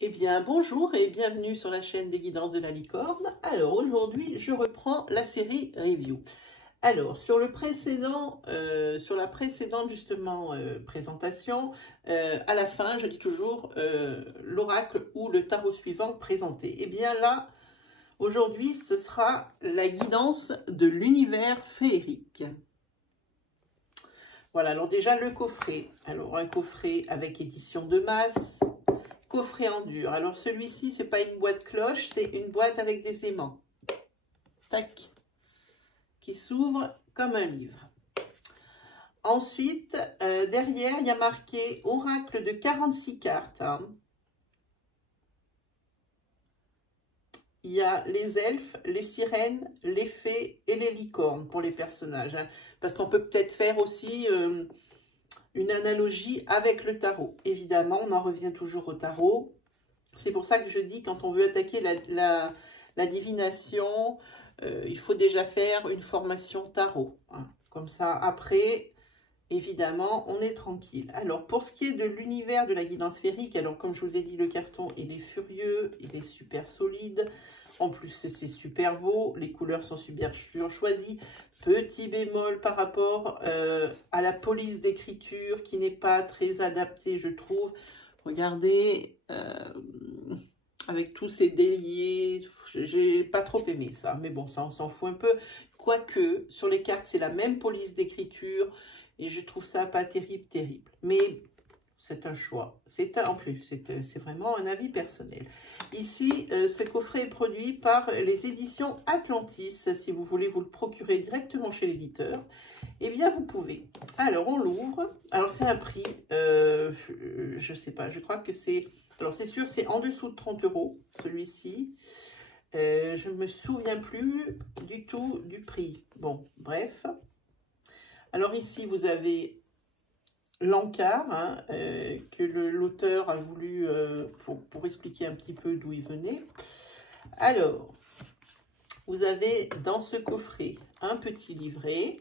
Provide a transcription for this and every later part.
Eh bien, bonjour et bienvenue sur la chaîne des guidances de la licorne. Alors, aujourd'hui, je reprends la série Review. Alors, sur la précédente justement présentation, à la fin, je dis toujours l'oracle ou le tarot suivant présenté. Eh bien là, aujourd'hui, ce sera la guidance de l'univers féerique. Voilà, alors déjà le coffret. Alors, un coffret avec édition de masse. Coffret en dur. Alors celui-ci, c'est pas une boîte cloche, c'est une boîte avec des aimants. Tac. Qui s'ouvre comme un livre. Ensuite, derrière, il y a marqué oracle de 46 cartes. Hein. Il y a les elfes, les sirènes, les fées et les licornes pour les personnages. Hein. Parce qu'on peut peut-être faire aussi une analogie avec le tarot. Évidemment, on en revient toujours au tarot. C'est pour ça que je dis, quand on veut attaquer la divination, il faut déjà faire une formation tarot. Hein. Comme ça, après, évidemment, on est tranquille. Alors, pour ce qui est de l'univers de la guidance féerique, alors comme je vous ai dit, le carton, il est furieux, il est super solide. En plus, c'est super beau. Les couleurs sont super choisies. Petit bémol par rapport à la police d'écriture qui n'est pas très adaptée, je trouve. Regardez, avec tous ces déliés, j'ai pas trop aimé ça, mais bon, ça on s'en fout un peu. Quoique, sur les cartes, c'est la même police d'écriture, et je trouve ça pas terrible. Mais c'est un choix. En plus, c'est vraiment un avis personnel. Ici, ce coffret est produit par les éditions Atlantis. Si vous voulez vous le procurer directement chez l'éditeur, eh bien, vous pouvez. Alors, on l'ouvre. Alors, c'est un prix, je sais pas, je crois que c'est... Alors, c'est sûr, c'est en dessous de 30 €, celui-ci. Je ne me souviens plus du tout du prix. Bon, bref. Alors, ici, vous avez l'encart hein, que l'auteur a voulu pour expliquer un petit peu d'où il venait. Alors, vous avez dans ce coffret un petit livret.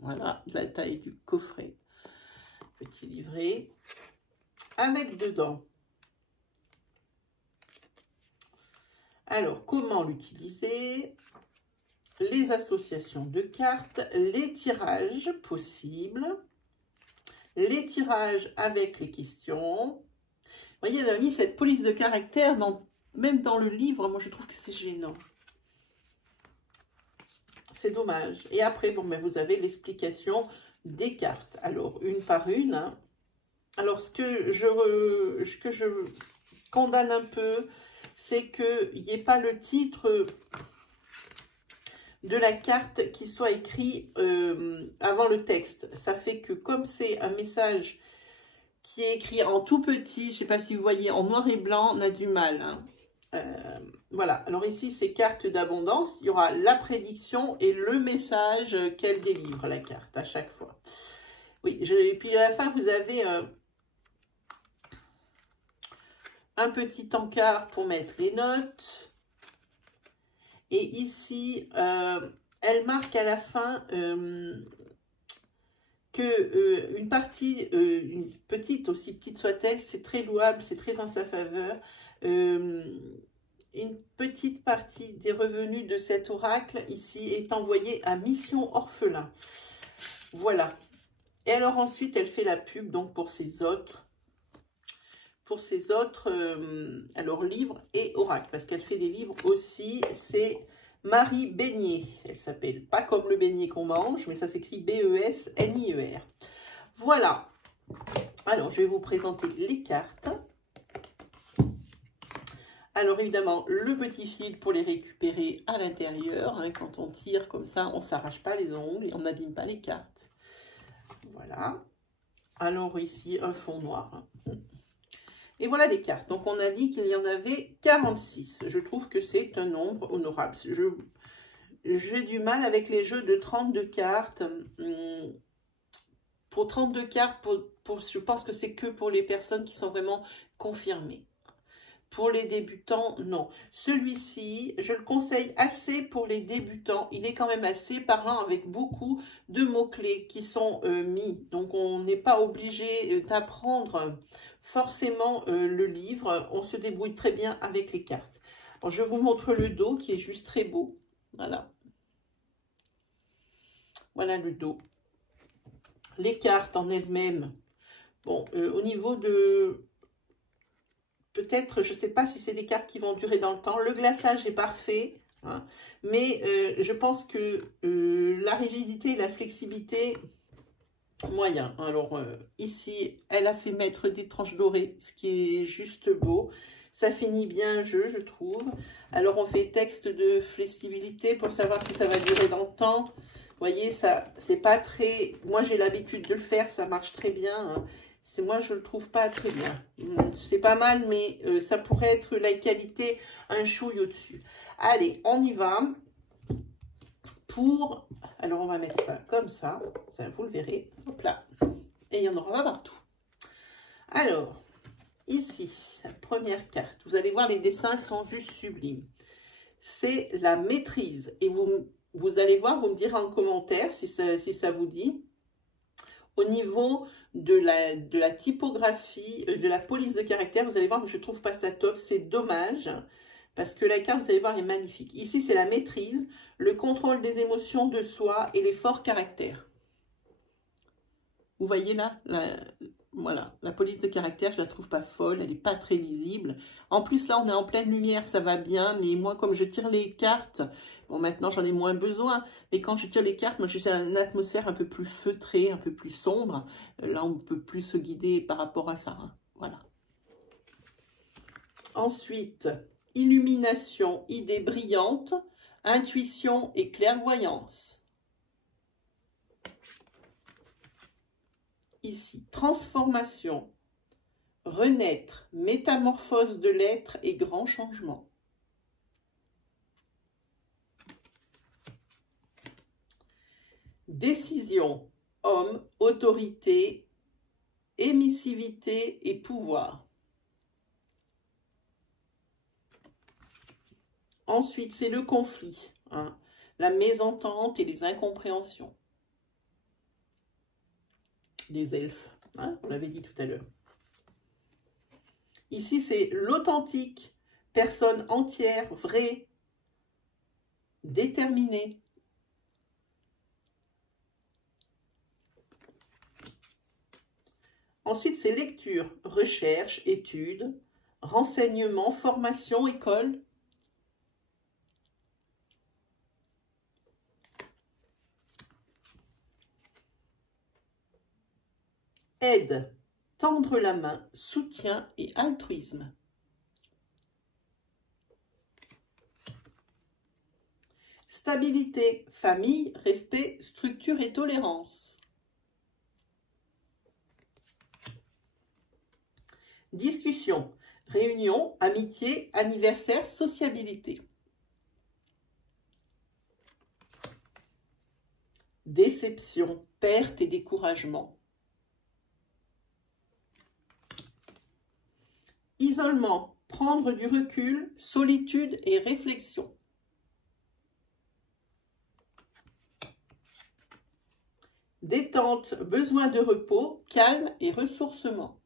Voilà, la taille du coffret. Petit livret. Avec dedans. Alors, comment l'utiliser? Les associations de cartes, les tirages possibles, les tirages avec les questions. Vous voyez, elle a mis cette police de caractère, même dans le livre, moi je trouve que c'est gênant. C'est dommage. Et après, bon, ben, vous avez l'explication des cartes. Alors, une par une. Hein. Alors, ce que je condamne un peu, c'est qu'il n'y ait pas le titre de la carte qui soit écrit avant le texte. Ça fait que comme c'est un message qui est écrit en tout petit, je ne sais pas si vous voyez, en noir et blanc, on a du mal. Hein. Voilà, alors ici c'est carte d'abondance, il y aura la prédiction et le message qu'elle délivre, la carte, à chaque fois. Oui, et puis à la fin vous avez un petit encart pour mettre les notes. Et ici, elle marque à la fin que une partie, une petite, aussi petite soit-elle, c'est très louable, c'est très en sa faveur. Une petite partie des revenus de cet oracle ici est envoyée à Mission Orphelin. Voilà. Et alors ensuite, elle fait la pub donc pour ses autres, alors livres et oracles, parce qu'elle fait des livres aussi. C'est Marie Beignet. Elle s'appelle pas comme le beignet qu'on mange, mais ça s'écrit B-E-S-N-I-E-R. Voilà. Alors, je vais vous présenter les cartes. Alors, évidemment, le petit fil pour les récupérer à l'intérieur. Hein, quand on tire comme ça, on ne s'arrache pas les ongles et on n'abîme pas les cartes. Voilà. Alors, ici, un fond noir. Hein. Et voilà les cartes. Donc, on a dit qu'il y en avait 46. Je trouve que c'est un nombre honorable. J'ai du mal avec les jeux de 32 cartes. Pour 32 cartes, je pense que c'est que pour les personnes qui sont vraiment confirmées. Pour les débutants, non. Celui-ci, je le conseille assez pour les débutants. Il est quand même assez parlant avec beaucoup de mots-clés qui sont mis. Donc, on n'est pas obligé d'apprendre forcément le livre. On se débrouille très bien avec les cartes. Alors, je vous montre le dos qui est juste très beau. Voilà. Voilà le dos. Les cartes en elles-mêmes. Bon, au niveau de... Peut-être, je ne sais pas si c'est des cartes qui vont durer dans le temps. Le glaçage est parfait. Hein, mais je pense que la rigidité et la flexibilité, moyen. Alors ici, elle a fait mettre des tranches dorées, ce qui est juste beau. Ça finit bien un jeu, je trouve. Alors on fait texte de flexibilité pour savoir si ça va durer dans le temps. Vous voyez, ça, c'est pas très... Moi, j'ai l'habitude de le faire, ça marche très bien. Hein. Moi, je le trouve pas très bien. C'est pas mal, mais ça pourrait être la qualité un chouille au-dessus. Allez, on y va. Pour... Alors, on va mettre ça comme ça. Vous le verrez. Hop là. Et il y en aura partout. Alors, ici, la première carte. Vous allez voir, les dessins sont juste sublimes. C'est la maîtrise. Et vous allez voir, vous me direz en commentaire si ça vous dit. Au niveau de la typographie, de la police de caractère, vous allez voir, je ne trouve pas ça top. C'est dommage. Parce que la carte, vous allez voir, est magnifique. Ici, c'est la maîtrise, le contrôle des émotions de soi et les forts caractères. Vous voyez là, voilà, la police de caractère, je la trouve pas folle, elle n'est pas très lisible. En plus, là, on est en pleine lumière, ça va bien, mais moi, comme je tire les cartes, bon, maintenant, j'en ai moins besoin, mais quand je tire les cartes, moi, je suis dans une atmosphère un peu plus feutrée, un peu plus sombre. Là, on peut plus se guider par rapport à ça. Hein. Voilà. Ensuite... Illumination, idée brillante, intuition et clairvoyance. Ici, transformation, renaître, métamorphose de l'être et grand changement. Décision, homme, autorité, émissivité et pouvoir. Ensuite, c'est le conflit, hein, la mésentente et les incompréhensions. Les elfes, hein, on l'avait dit tout à l'heure. Ici, c'est l'authentique, personne entière, vraie, déterminée. Ensuite, c'est lecture, recherche, étude, renseignement, formation, école. Aide, tendre la main, soutien et altruisme. Stabilité, famille, respect, structure et tolérance. Discussion, réunion, amitié, anniversaire, sociabilité. Déception, perte et découragement. Isolement, prendre du recul, solitude et réflexion. Détente, besoin de repos, calme et ressourcement.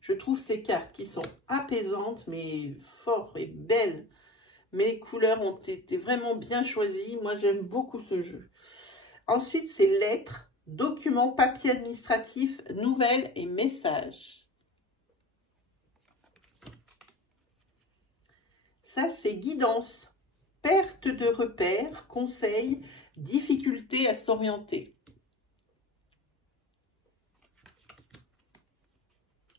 Je trouve ces cartes qui sont apaisantes, mais fortes et belles. Mais les couleurs ont été vraiment bien choisies. Moi, j'aime beaucoup ce jeu. Ensuite, c'est lettres, documents, papiers administratifs, nouvelles et messages. Ça, c'est guidance, perte de repères, conseils, difficulté à s'orienter.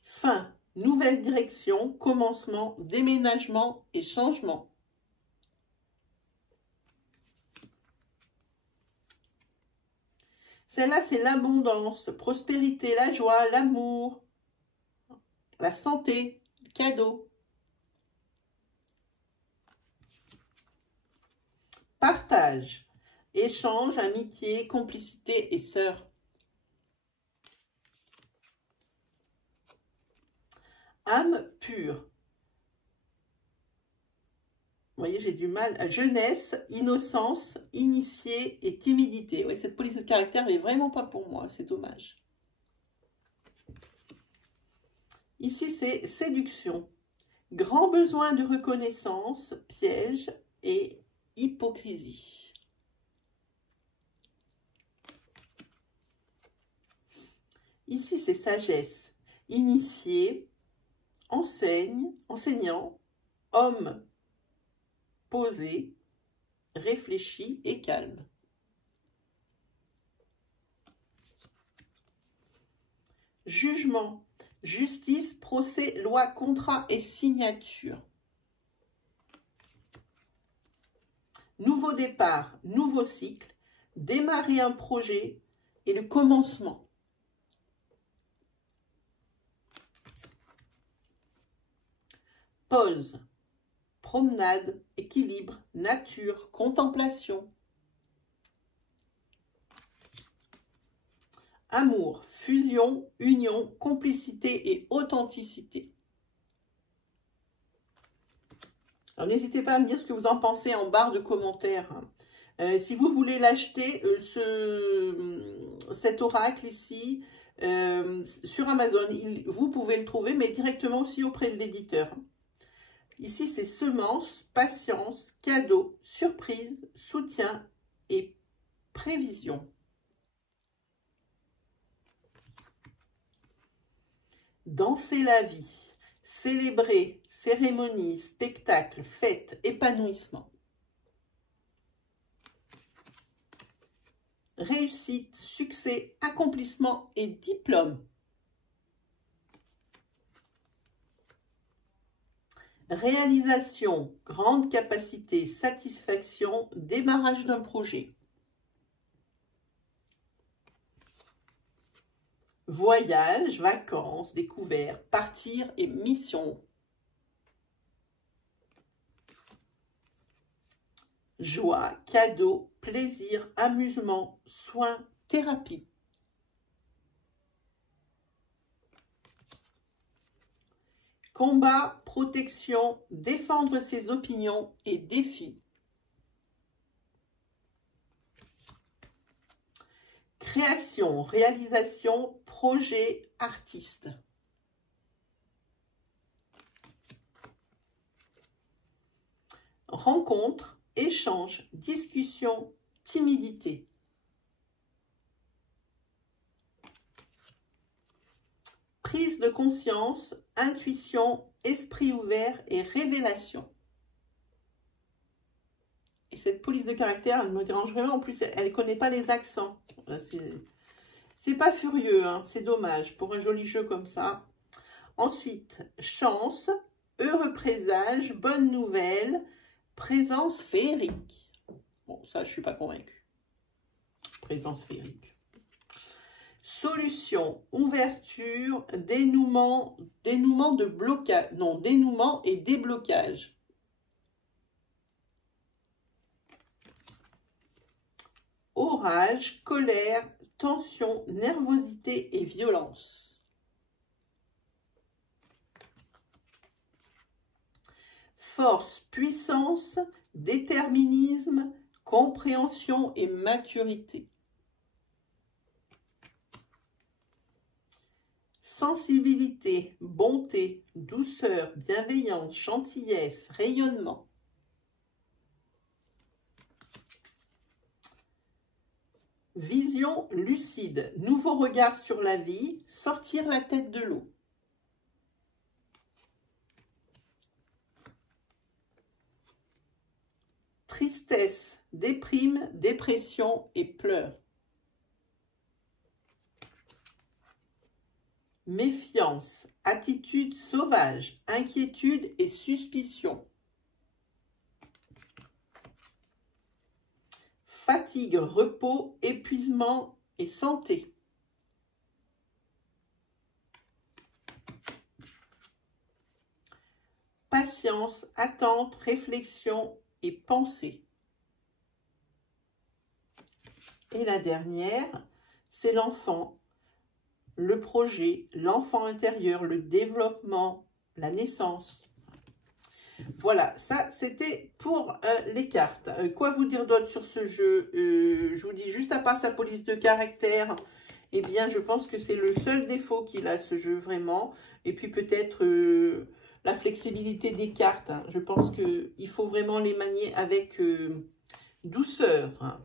Fin, nouvelle direction, commencement, déménagement et changement. Celle-là, c'est l'abondance, prospérité, la joie, l'amour, la santé, cadeau. Partage, échange, amitié, complicité et sœur. Âme pure. Vous voyez, j'ai du mal. Jeunesse, innocence, initié et timidité. Ouais, cette police de caractère n'est vraiment pas pour moi, c'est dommage. Ici, c'est séduction. Grand besoin de reconnaissance, piège et hypocrisie. Ici, c'est sagesse. Initié, enseignant, homme posé, réfléchi et calme. Jugement, justice, procès, loi, contrat et signature. Nouveau départ, nouveau cycle, démarrer un projet et le commencement. Pause, promenade, équilibre, nature, contemplation. Amour, fusion, union, complicité et authenticité. Alors n'hésitez pas à me dire ce que vous en pensez en barre de commentaires. Si vous voulez l'acheter, cet oracle ici, sur Amazon, vous pouvez le trouver, mais directement aussi auprès de l'éditeur. Ici, c'est semences, patience, cadeau, surprise, soutien et prévision. Danser la vie, célébrer, cérémonie, spectacle, fête, épanouissement. Réussite, succès, accomplissement et diplôme. Réalisation, grande capacité, satisfaction, démarrage d'un projet. Voyage, vacances, découvert, partir et mission. Joie, cadeau, plaisir, amusement, soins, thérapie. Combat, protection, défendre ses opinions et défis. Création, réalisation, projet, artiste. Rencontre, échange, discussion, timidité. Prise de conscience, intuition, esprit ouvert et révélation. Et cette police de caractère, elle me dérange vraiment. En plus, elle ne connaît pas les accents. C'est pas furieux, hein, c'est dommage pour un joli jeu comme ça. Ensuite, chance, heureux présage, bonne nouvelle, présence féerique. Bon, ça, je ne suis pas convaincue. Présence féerique. Solution, ouverture, dénouement de blocage. Non, dénouement et déblocage. Orage, colère, tension, nervosité et violence. Force, puissance, déterminisme, compréhension et maturité. Sensibilité, bonté, douceur, bienveillance, gentillesse, rayonnement. Vision lucide, nouveau regard sur la vie, sortir la tête de l'eau. Tristesse, déprime, dépression et pleurs. Méfiance, attitude sauvage, inquiétude et suspicion. Fatigue, repos, épuisement et santé. Patience, attente, réflexion et pensée. Et la dernière, c'est l'enfant, le projet, l'enfant intérieur, le développement, la naissance. Voilà, ça c'était pour les cartes. Quoi vous dire d'autre sur ce jeu? Je vous dis, juste à part sa police de caractère eh bien, je pense que c'est le seul défaut qu'il a, ce jeu, vraiment. Et puis, peut-être la flexibilité des cartes. Hein. Je pense qu'il faut vraiment les manier avec douceur. Hein.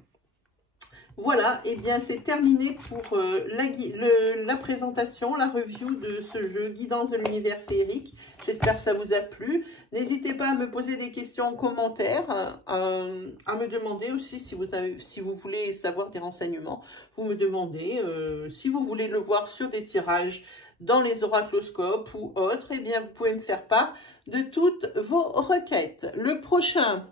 Voilà, et bien c'est terminé pour la présentation, la review de ce jeu Guidance de l'univers féerique. J'espère que ça vous a plu. N'hésitez pas à me poser des questions en commentaire, à me demander aussi si vous voulez savoir des renseignements. Vous me demandez si vous voulez le voir sur des tirages dans les oracloscopes ou autres, eh bien vous pouvez me faire part de toutes vos requêtes. Le prochain...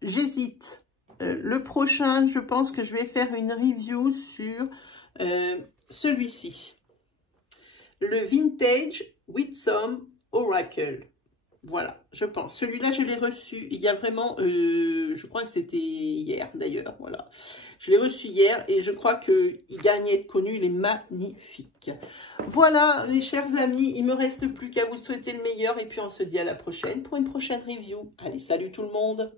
j'hésite. Le prochain, je pense que je vais faire une review sur celui-ci. Le Vintage Winsome Oracle. Voilà, je pense. Celui-là, je l'ai reçu il y a vraiment... je crois que c'était hier, d'ailleurs. Voilà. Je l'ai reçu hier et je crois qu'il gagne à être connu. Il est magnifique. Voilà, mes chers amis. Il ne me reste plus qu'à vous souhaiter le meilleur. Et puis, on se dit à la prochaine pour une prochaine review. Allez, salut tout le monde!